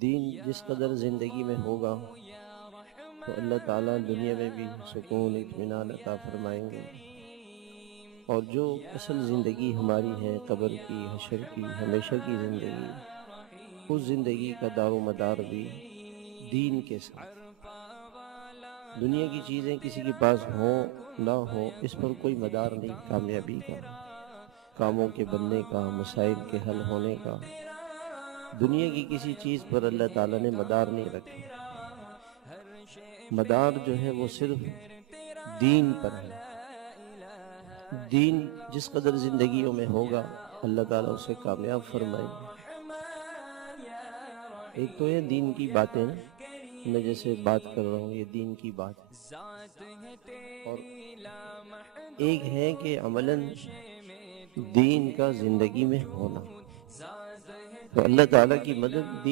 دین جس قدر زندگی میں ہوگا تو اللہ تعالیٰ دنیا میں بھی سکون اطمینان عطا فرمائیں گے، اور جو اصل زندگی ہماری ہے قبر کی، حشر کی، ہمیشہ کی زندگی، اس زندگی کا دار و مدار بھی دین کے ساتھ۔ دنیا کی چیزیں کسی کے پاس ہوں نہ ہوں، اس پر کوئی مدار نہیں کامیابی کا، کاموں کے بننے کا، مسائل کے حل ہونے کا۔ دنیا کی کسی چیز پر اللہ تعالیٰ نے مدار نہیں رکھا، مدار جو ہے وہ صرف دین پر ہے۔ دین جس قدر زندگیوں میں ہوگا اللہ تعالیٰ اسے کامیاب فرمائیں گے۔ ایک تو یہ دین کی باتیں، میں جیسے بات کر رہا ہوں یہ دین کی بات ہے، اور ایک ہے کہ عملاً دین کا زندگی میں ہونا۔ تو اللہ تعالیٰ کی مدد دین